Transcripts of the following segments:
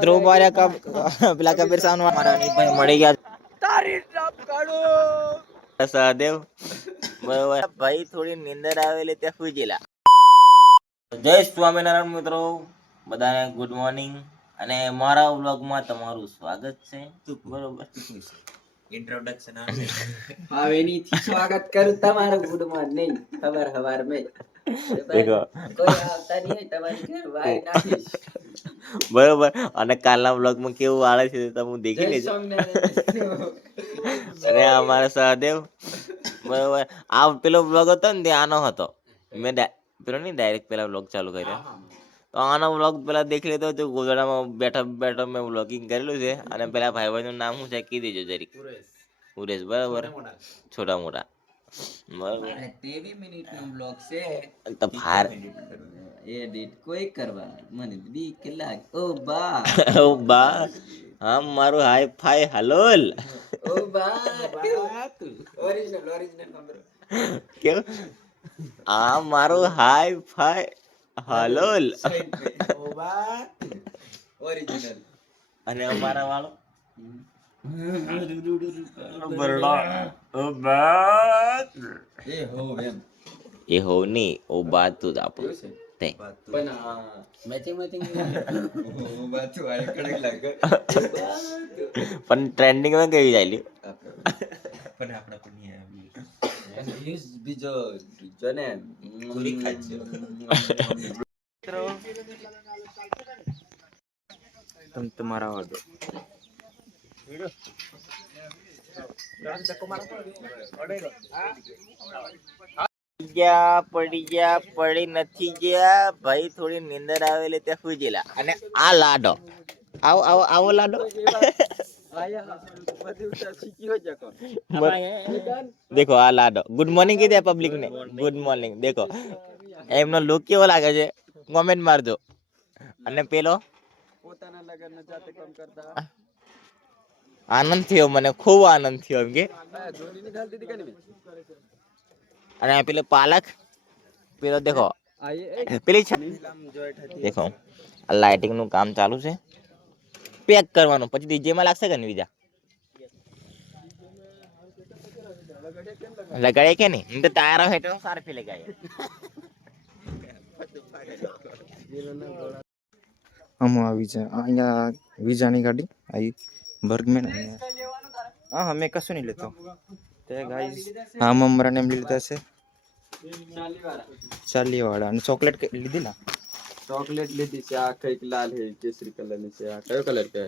ધ્રુવ મારે પેલા કબીર સાવન મારા અનિલભાઈ મળી ગયા. તારી ટ્રાપ કાઢો સહદેવ. બરોબર ભાઈ થોડી નીંદર આવેલી ત્યાં સુઈ ગયેલા. જય સ્વામિનારાયણ મિત્રો, બધાને ગુડ મોર્નિંગ અને મારા વ્લોગમાં તમારું સ્વાગત છે. બરોબર ઇન્ટ્રોડક્શન આવે હવે એનીથી સ્વાગત કરું તમારું ગુડ મોર્નિંગ. ખબર મે દેખો કોઈ આવતા નહીં તમારી ઘર વાઈ નાખીશ. બરોબર. અને કાલના વ્લોગમાં કેવું આવે છે તમે હું દેખી લેજો. અને અમારા સહદેવ બરોબર. આ પેલો વ્લોગ હતો ને તે આનો હતો. મેં પેલો નહીં ડાયરેક્ટ પેલા વ્લોગ ચાલુ કર્યો તો આનો વ્લોગ પેલા દેખી લીધો. તો ગોદડામાં બેઠા બેઠા મેં વ્લોગિંગ કરેલું છે. અને પેલા ભાઈનું નામ શું છે કહી દેજો જરીક. ઉરેશ. બરાબર. છોટા મોટા બરાબર. 23 મિનિટનો બ્લોગ છે તો ફાર એડિટ કોઈ કરવા મને બીક લાગે. ઓ બા ઓ બા હા મારું હાઈ ફાઈ હલોલ. ઓ બા ઓરિજિનલ નંબર કેવું આ મારું હાઈ ફાઈ હલોલ. ઓ બા ઓરિજિનલ. અને અમારા વાળો બરડા ઓ બાત એ હો એમ એ હો ની ઓ બાત તું આપણું તે પણ મેચિંગ ઓ બા તો આ કડક લાગે. પણ ટ્રેન્ડિંગ માં કેવી ચાલ્યું. પણ આપણા પણ નહીં આવ્યું યુઝ બીજો ને પૂરી ખાજો તમ તમારા વાદો પડી નથી ગયા ભાઈ થોડી નીંદર આવેલી ત્યાં સુઈ ગયેલા. અને આ લાડો આવો લાડો દેખો આ લાડો ગુડ મોર્નિંગ કીધે પબ્લિક ને. Good morning. દેખો એમનો લુક કેવો લાગે છે કોમેન્ટ મારજો. અને પેલો પોતાના લગન જાતે કામ કરતા આનંદ થયો, મને ખૂબ આનંદ થયો એમ કે. ધોની ની ડાલ દીધી કે નહીં. અને પેલો પાલક પેલો દેખો પેલી છે દેખો આ લાઇટિંગ નું કામ ચાલુ છે. પેક કરવાનું પછી ડીજે માં લાગશે કે નહીં બીજા લગાડે કે નહીં. તો તારા હેઠળ સારું ફી લગાય. અહીંયા વિજાની ગાડી આવી બર્ગમેન. હા મેં કશું નહીં લેતો તે ગાઈસ. હા મમરાને એમ લીધા છે 40 વાળા. અને ચોકલેટ લીધી ના ચોકલેટ લીધી છે. આ કઈક લાલ હે કેસરી કલર ની છે. આ કયો કલર કે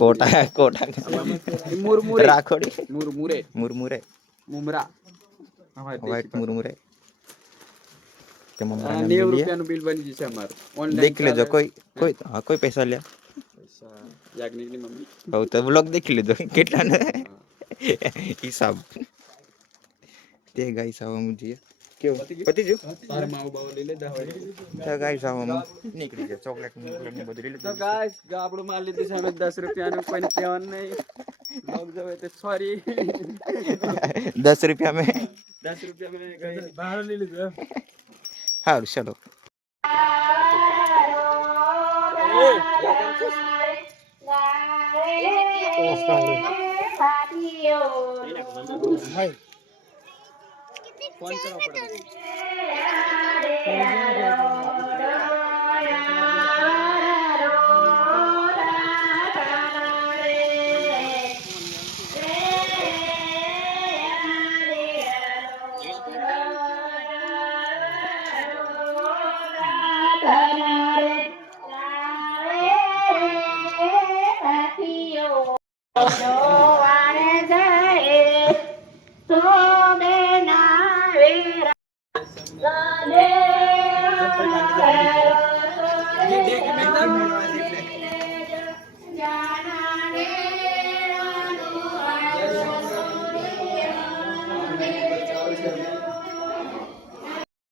કોટા મુરમુરે રાખોડી મુરમુરે મુમરા વ્હાઈટ મુરમુરે. કે મમરા 90 રૂપિયાનું બિલ બની જશે અમારું ઓનલાઈન. દેખ લેજો. કોઈ પૈસા લે યાજ્ઞિકની મમ્મી હવે તો વ્લોગ દેખી લીધો કેટલા ને હિસાબ તે ગાઈસ આવા મુજીએ કેવું પતી જો તારે માવો બાવો લઈ લે દા તો ગાઈસ આવા નીકળી જાય. ચોકલેટ ને બધું લઈ તો ગાઈસ આપણું માલ લીધું છે અમે 10 રૂપિયાનું. કોઈને કહેવાનું નહીં. લોક જવે તો સોરી 10 રૂપિયા મેં 10 રૂપિયા મેં બહાર લઈ લીધું. સારું ચલો. ફોન કરો પડે.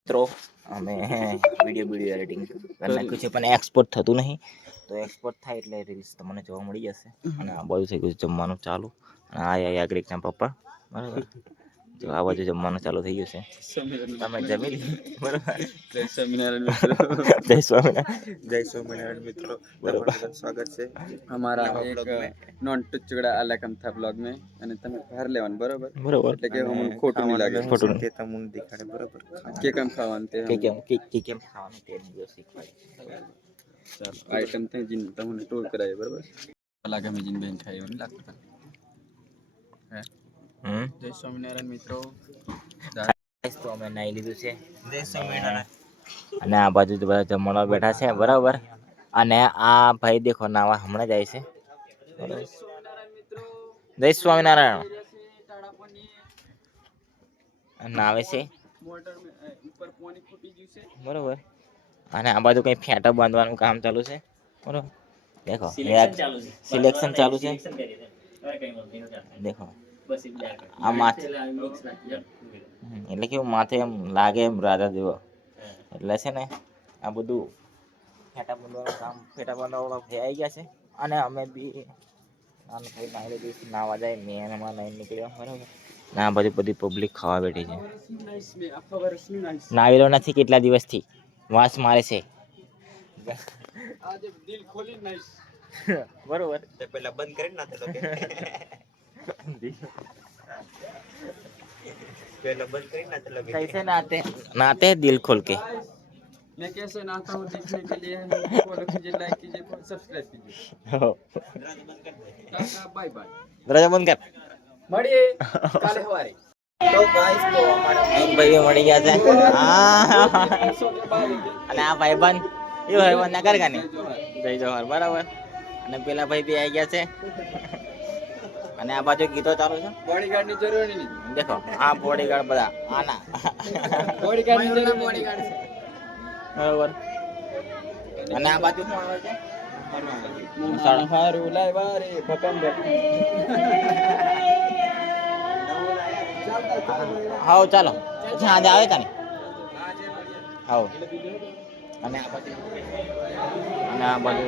મિત્રો અમે વિડીયો એડિટિંગ કરી નાખ્યું છે પણ એક્સપોર્ટ થતું નહીં. તો એક્સપોર્ટ થાય એટલે રીલ્સ તમને જોવા મળી જશે. અને આ બધું થઈ ગયું જમવાનું ચાલુ. અને આ યાગ્રિકના પપ્પા બરાબર તો આ બાજુ જમવાનું ચાલુ થઈ ગયું છે. તમે જમી લીધું? બરોબર. જય સ્વામિનારાયણ મિત્રો. જય સ્વામિનારાયણ. જય સ્વામિનારાયણ મિત્રો, બરોબર. તમારું સ્વાગત છે हमारा नवा एक vlog में. नॉन टुचड़ा अलकम था ब्लॉग में અને તમે ભાર લેવાનું બરોબર બરોબર. એટલે કે અમને ખોટું નહીં લાગે ખોટું તે તમને દેખાડે બરોબર. કે કેમ ખાવાનું તે કે કેમ ખાવાનું તે જો શીખવાડે. ચાલો આઈટમ થઈ જીન તમને ટોલ કરાય બરોબર લાગે મે જીન બેન ખાય એવું લાગતું હમ. જય સ્વામિનારાયણ મિત્રો. Guys, તો અમે નાઈ લીધું છે. અને આ બાજુ તો બધા જમવા બેઠા છે બરાબર. અને આ ભાઈ દેખો નાવા હમણાં જાય છે. બરાબર. જય સ્વામિનારાયણ. નાવે છે મોટર મે ઉપર પાણી ફૂટી ગયું છે બરોબર. અને આ બાજુ કઈ ફેટા બાંધવાનું કામ ચાલુ છે બરોબર. દેખો સિલેક્શન ચાલુ છે. દેખો આ માથે એટલે કેવું માથે એમ લાગે એમ રાજા જેવો એટલે છે ને આ બધું ફેટા બાંધવાનું કામ ફેટા બાંધવાવાળા ભાઈ આવી ગયા છે. અને અમે બી નાનું ભાઈ નાઈ લીધું નાવા જાય મેં એમાં નાઈ નીકળ્યો બરાબર. ના આ બધી બધી પબ્લિક ખાવા બેઠી છે. નાવેલો નથી કેટલા દિવસથી વાસ મારે છે આજે દિલ ખોલી નાઈસ બરોબર. તે પહેલા બંધ કરી નાખે તો પહેલા બંધ કરી નાખે તો कैसे नहाते हैं दिल खोल के. मैं कैसे नहाता हूँ देखने के लिए फॉलो कीजिए लाइक कीजिए सब्सक्राइब कीजिए बाय बाय દરવાજા બંધ કર. મળીએ કાલે સવારે તો ગાઈસ તો અમારા ભાઈ મળી ગયા છે. અને આ ભાઈબંધ એ ભાઈબંધ ના કરગા ને જય જોહર બરાબર. અને પેલા ભાઈ બી આવી ગયા છે. અને આ બાજુ ગીતો ચાલુ છે. બોડીગાર્ડ ની જરૂર નહીં દેખો આ બોડીગાર્ડ બધા આના બોડીગાર્ડ ની જરૂર બોડીગાર્ડ છે બરાબર. અને આ બાજુ શું આવે છે? હારું લાય વારે ભકમ બે હાવ ચાલો પછી આજે આવે કાને હાવ. અને આ બાજુ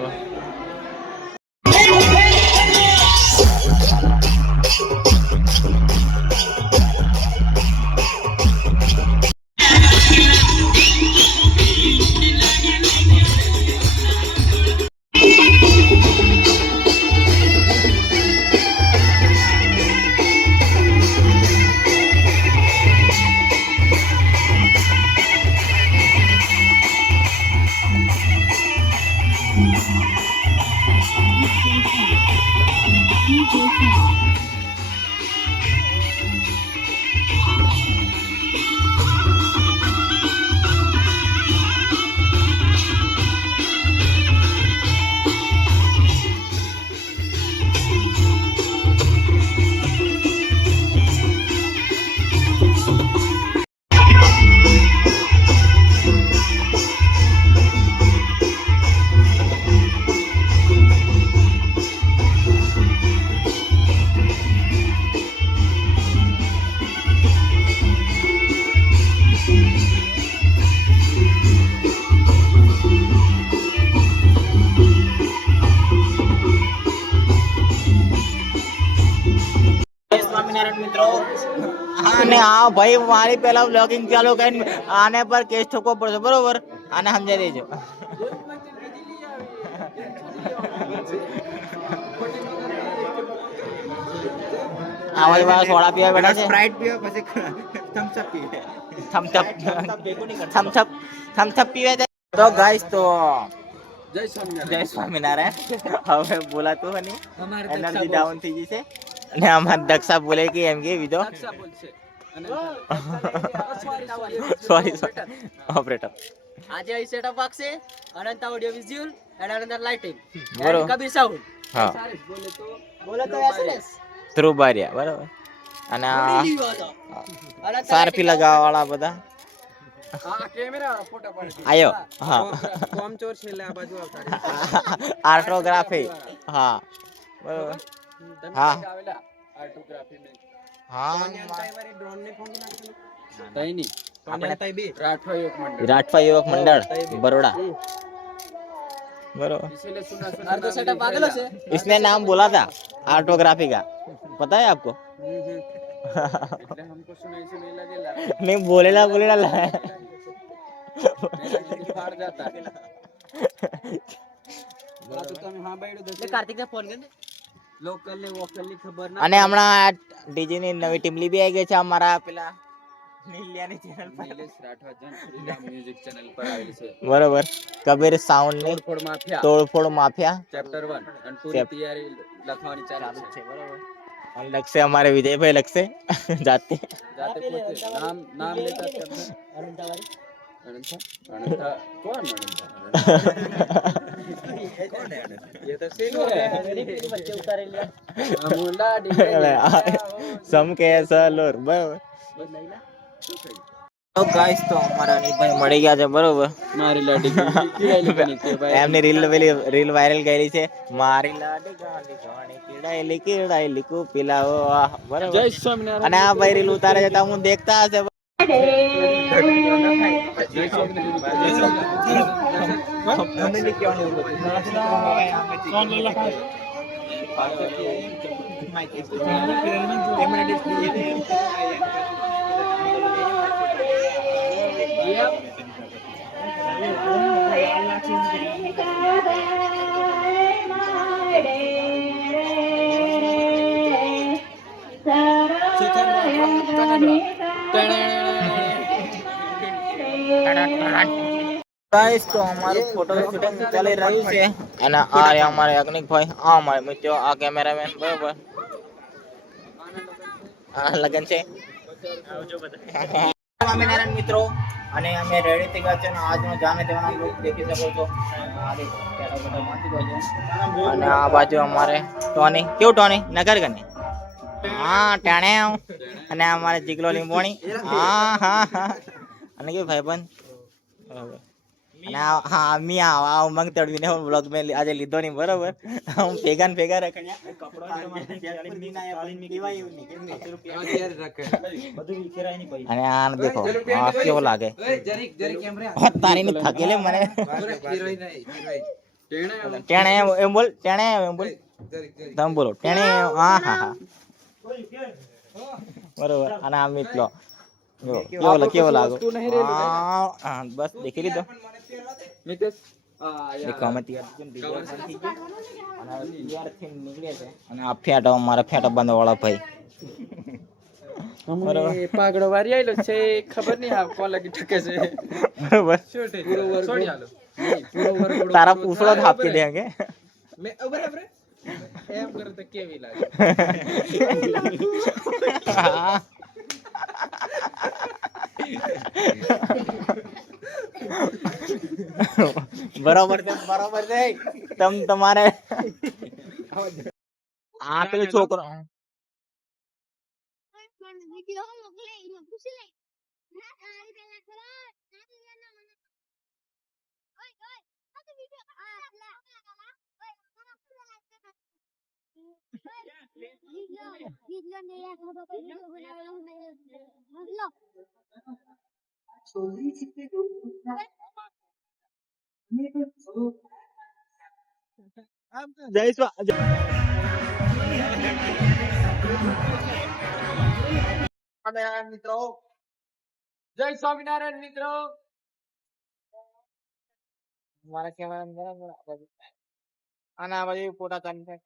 મિત્રો. અને આ ભાઈ મારી પેલા બ્લોગિંગ ચાલુ કરીને આને પર કેસ ઠોકવો પડશે બરોબર. આને સમજાવી દેજો. આ ભાઈ મારા સોડા પીવા બેઠા છે. સ્પ્રાઇટ પીવે પછી થમ્સ અપ પીવે. થમ્સઅપ પીવે છે. તો ગાઈસ તો જય સ્વામિનારાયણ જય સ્વામિનારાયણ. હવે બોલાતું નહીં એનર્જી ડાઉન થઈ ગઈ છે. અને અમાર દક્ષા બોલે કે એમ કે વિધો સોરી ઓપરેટર આજે આ સેટઅપ વાગશે Anant audio visual and Anant lighting બરોબર. એન્ડ કબીર સાઉન્ડ હા બોલે તો એસએસ થ્રુ બારિયા બરાબર. અને આ સારફી લગાવવા વાળા બધા આ કેમેરા ફોટો પાડી આયો. હા કોમ ચોર છે એટલે આ બાજુ આવતા આર્ટોગ્રાફી હા બરોબર. હા આવેલા આર્ટોગ્રાફી મે હા ડ્રોન ને ફોન નાખેલું તઈ ની આપણે રાઠવા યુવક મંડળ राठवा युवक मंडल बड़ोड़ा बरोबर. इसीलिए सुना अर्धो सेटअप वागलो છે इसने नाम बोला था आर्टोग्राफी का पता है आपको એટલે हमको सुनाई सुनाई लगेला नहीं बोलेला बोलेला मेरा दिल फाड़ जाता है આ તો તમે હા બાયડું દે કાર્તિક ને ફોન કરીને લોકલ ને વોકલ ની ખબર ના અને હમણાં ડીજે ની નવી ટીમલી બી આવી ગઈ છે અમારા પેલા નીલિયાની ચેનલ પર નીલેશ રાઠવા જન શ્રીરામ મ્યુઝિક ચેનલ પર આવેલી છે બરોબર કબીર સાઉન્ડ ની તોડફોડ માફિયા તોડફોડ માફિયા ચેપ્ટર 1 અને પૂરી તૈયારી લખવાની ચાલુ છે બરોબર और लक्ष्य हमारे विजय भाई लक्ष्य जाते જાતે પોતે નામ નામ લેતા જ કરતા અનંતાવાળી અનંતા અનંતા કોણ અનંતા કોણ હે અનંતા ये तो सीन है બચ્ચે ઉતારેલી અમુલા सम के सलोर बरोबर तो गाइस तो हमारा अनिल भाई मળી ગયા છે બરોબર મારી લાડી કીડાયેલી બની છે ભાઈ એમની રીલ વાયરલ કરી છે મારી લાડી ગાંડી ગાણી કીડાયેલી કુપીલાઓ બરોબર જય સ્વામિનારાયણ અને આ ભાઈ રીલ ઉતારે છે તો હું દેખતા હશે જય गाइस तो हमाરું ફોટો શૂટિંગ ચાલી રહ્યું છે અને આ રહ્યા અમારે અગ્નિક ભાઈ આ અમારે મિત્રો આ કેમેરામેન બરોબર આ લગન છે સ્વામિનારાયણ મિત્રો અને અમે રેડી થઈ ગયા છે અને આજનો જાને તેવાનો લુક દેખી શકો છો આ દેખો કેરો બધો માંડી ગયો છે અને આ બાજુ અમારે ટોની કેવું ટોની નગર ગની હા ટાણે અને અમારે જીગલો લીંબોણી હા હા હા અને કે ભાઈબંધ બરાબર અને હા મી આ ઉમંગ તડવીને હું વ્લોગ મે આજે લીધો નહીં બરાબર હું ભેગા ને ભેગા રખડ્યા અને આ દેખો આ કેવો લાગે તારી ની થકેલે મને ટેણે એમ બોલ ટેણે એમ બોલ તમે બોલો ટેણે હા હા હા બરોબર અને આ મિત્રો કેવો લાગો હા બસ દેખી લીધો મિતેશ દેખો અમે તૈયાર થઈ નીકળ્યા છે અને આ ફેટો અમારા ફેટો બંધ વાળા ભાઈ પાગડો વારી આવેલો છે ખબર નહીં હા કોણ લગી ઠકે છે બરોબર તારા પૂછડો થાપી દેંગે મે બરાબર એમ કરે તો કેવી લાગે બરોબર છે તમારે આ પેલો છોકરો જય સ્વામિનારાયણ મિત્રો જય સ્વામિનારાયણ મિત્રો મારા કેમેરા બરાબર અને આ બાજુ ફોટા ચાલી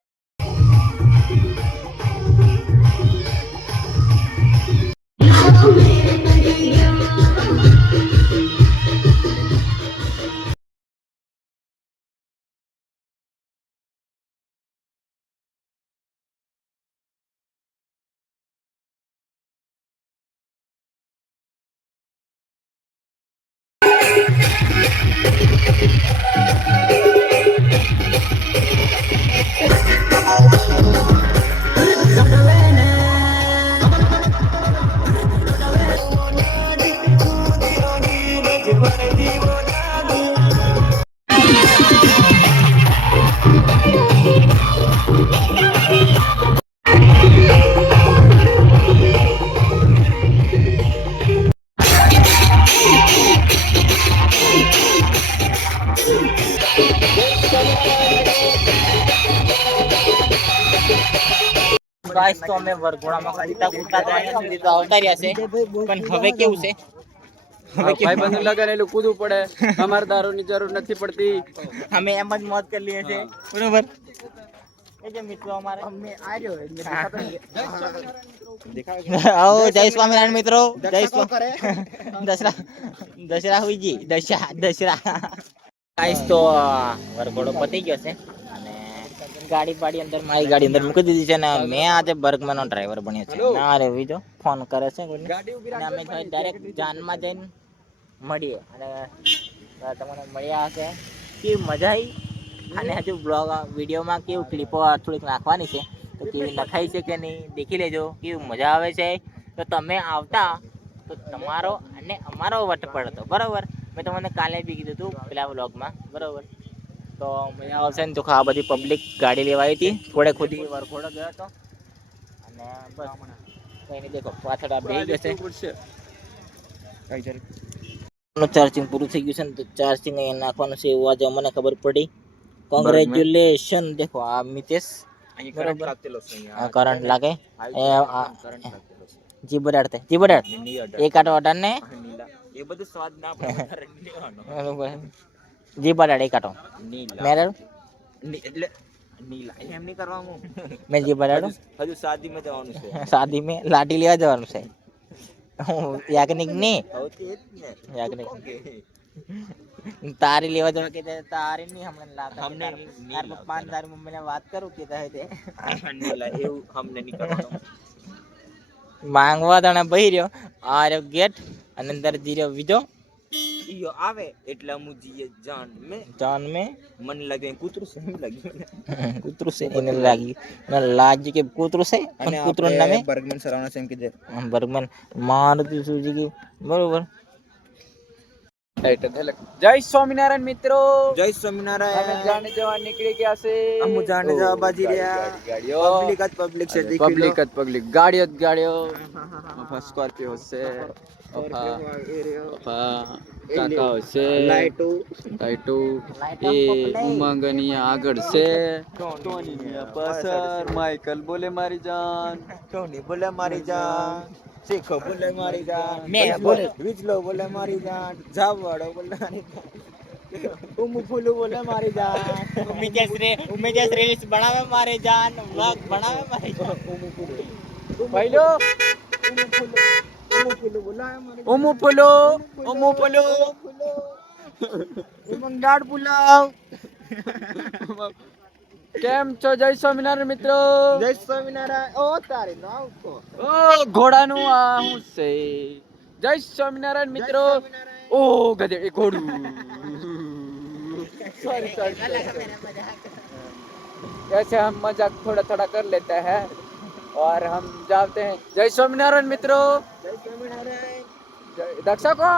ગાઈસ તો અમે વરઘોડામાં કૂદતા કૂદતા તો અહીંયા સુધી તો આવતા રહ્યા છે પણ હવે કેવું છે ભાઈ બંધ લગન એટલે કૂદવું પડે અમારે દારૂની જરૂર નથી પડતી અમે એમ જ મોજ કરી લઈએ છીએ બરોબર એ જે મિત્રો અમારે આવો જય સ્વામિનારાયણ મિત્રો જય દશરા દશરા હુઈજી દશરા ગાઈસ તો વરઘોડો પતી ગયો છે અને ગાડી બાડી અંદર મારી ગાડી અંદર મૂકી દીધી છે ને મેં આજે બર્ગમેનનો ડ્રાઈવર બન્યો છે ના રે બીજો ફોન કરે છે કોઈને અને અમે ડાયરેક્ટ જાનમાં જઈને મળીએ અને તમને મળ્યા હશે કેવી મજા આવી અને હજુ બ્લોગ વિડીયોમાં કેવું ક્લિપો થોડીક નાખવાની છે તો કેવી નખાઈ છે કે નહીં દેખી લેજો કેવી મજા આવે છે તો તમે આવતા તો તમારો અને અમારો વટ પડતો બરાબર મેં તમને કાલે બી કીધું હતું પેલા બ્લોગમાં બરાબર તો મજા આવશે ને તો આ બધી પબ્લિક ગાડી લેવાઈ હતી થોડે ખુદી વરઘોડો ગયો હતો અને બસ કંઈ નહીં દેખો પાછળ આ બેસી જશે ચાર્જિંગ પૂરું થઈ ગયું છે ને તો ચાર્જિંગ અહીંયા નાખવાનું છે એવું આજે મને ખબર પડી કોંગ્રેચ્યુલેશન દેખો આ મિતેશ કરંટ લાગે જી બરાડ એક આટો અટાણ ને એ બધું સ્વાદ ના બરોબર જી બરાડ એક આટો મેરે એટલે નીલા એમ નહીં કરવાનું મેં જી બરાડ હજુ શાદી માં જવાનું છે શાદી में લાઠી લેવા જવાનું છે યાજ્ઞિક ને યાજ્ઞિક તારી લેવા જવા કે તારી નહીં હમણાં લાતા હમને તાર પપ્પા ને તારી મમ્મી ને વાત કરું કે તે નીલા એવું હમને નહીં કરવાનું માંગવા તને બહી રહ્યો આ રહ્યો ગેટ અને અંદર જીર્યો બીજો ઈયો આવે એટલે હું જીએ જાન में મન લાગે કૂતરું છે એમ લાગ્યું કૂતરું છે એને લાગી અને લાગી કે કૂતરું છે અને કૂતરું નામે બર્ગમેન સરાવના છે એમ કીધે બર્ગમેન મારુતિ સુઝુકી બરોબર જય સ્વામિનારાયણ મિત્રો જય સ્વામિનારાયણ અમે જાણે જવા નીકળી ગયા છે અમુ જાણે જવા બાજી રહ્યા ગાડીઓ પબ્લિક જ પબ્લિક છે દેખી લો પબ્લિક ગાડીઓ જ ગાડીઓ સ્કોર્પિયો છે કાકા છે લાઈટો એ ઉમંગની આગળ છે ટોની પાછળ માઈકલ બોલે મારી જાન ટોની બોલે મારી જાન શેખો બોલે મારી જાન મેં બોલે. વિજલો બોલે મારી જાન જાવવાડો બોલે મારી જાન ઉમુ ફૂલુ બોલે મારી જાન ઉમેશ રીલ્સ બનાવે મારે જાન વ્લોગ બનાવે મારે જાન ભાઈલો ઉમુ ફૂલુ બોલાય મારી ઓમુ ફૂલો ઉમંગ દાળ પુલાવ કેમ છો જય સ્વામિનારાયણ મિત્રો જય સ્વામિનારાયણ ઓ તારે નામ કો ઓ ઘોડાનું આ હું છે જય સ્વામિનારાયણ મિત્રો ओ गधे एक घोड़ू सॉरी ऐसे हम मजाक थोड़ा थोड़ा कर लेते हैं और हम जाते हैं जय स्वामीनारायण मित्रों જય સ્વામિનારાયણ दक्षा को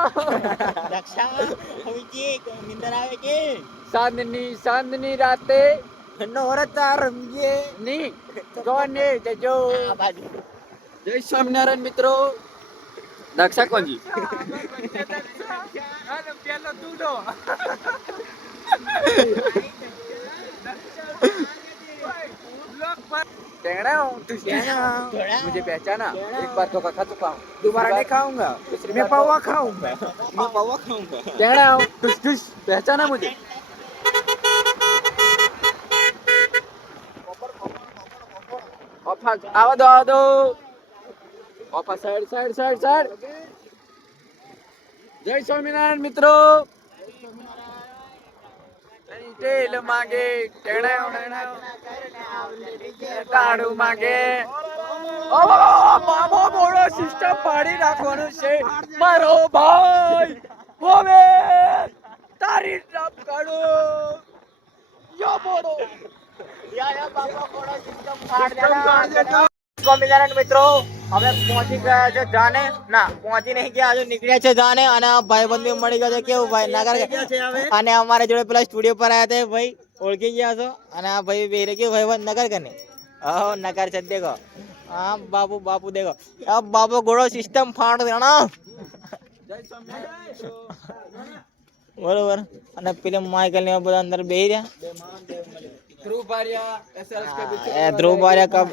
રક્ષા હવે કે નિંદર આવે કે चांदनी राते નોરતા રમીએ नी कौन जो આ બાજુ जय स्वामीनारायण मित्रों दक्षा कौन जी टेढ़ा हूँ मुझे पहचाना एक बार धोखा खा चुका हूँ दोबारा नहीं खाऊंगा मैं पौवा खाऊंगा टेढ़ा हूँ टुस टुस पहचाना मुझे आवा दो ऑफा साइड जय स्वामीनारायण मित्रों तेल मांगे ટાણું માગે મામો મોડો સિસ્ટમ પાડી નાખવાનો છે મારો ભાઈ હવે તારી ટ્રાપ કાઢો યો મોડો યા બાપા કોડો સિસ્ટમ કાઢ દેજો સ્વામિનારાયણ મિત્રો હવે પહોંચી ગયા છે જાને ના પહોંચી નહીં ગયા હજુ નીકળ્યા છે જાને અને આ ભાઈબંધ બી મળી ગયો છે કેવું ભાઈ નગર અને અમારે જોડે પેલા સ્ટુડિયો પર આવ્યા હતા ભાઈ ઓળખી ગયા છો અને આ ભાઈ બે રે કેવું ભાઈ નગર કને ઓ નગર છે દેખો હા બાપુ દેખો આ બાપુ ઘોડો સિસ્ટમ ફાડ દેਣਾ બરોબર અને પેલે માઇકલ ને બધા અંદર બેહી રહ્યા ધ્રુવ બારિયા SLS के पीछे એ ધ્રુવ બારિયા કબ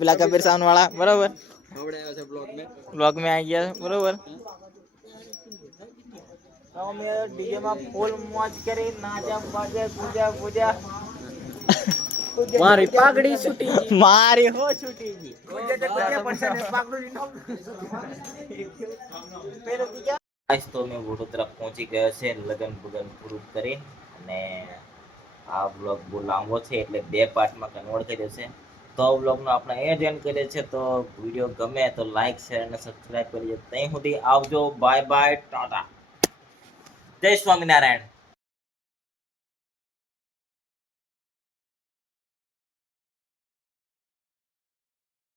પેલા કબીર સાવન વાળા બરોબર આવડે આવ્યો છે બ્લોગ में આવી ગયા બરોબર તો અમે ડીજે માં ફૂલ મોજ કરી નાચા બાજે પૂજા પૂજા મારી પાઘડી છૂટી મારી હો છૂટી ગઈ આજ તો મેં વડોદરા પહોંચી ગયો છે લગન બગન પૂરું કરી અને આ બ્લોગ બહુ લાંબો છે એટલે 2 પાર્ટમાં કન્વર્ટ કર્યો છે તો આ બ્લોગનો આપણે એ જ એન્ડ કરીએ છીએ તો વિડીયો ગમે તો લાઈક શેર અને સબસ્ક્રાઇબ કરજો ત્યાં સુધી આવજો બાય બાય ટાટા જય સ્વામિનારાયણ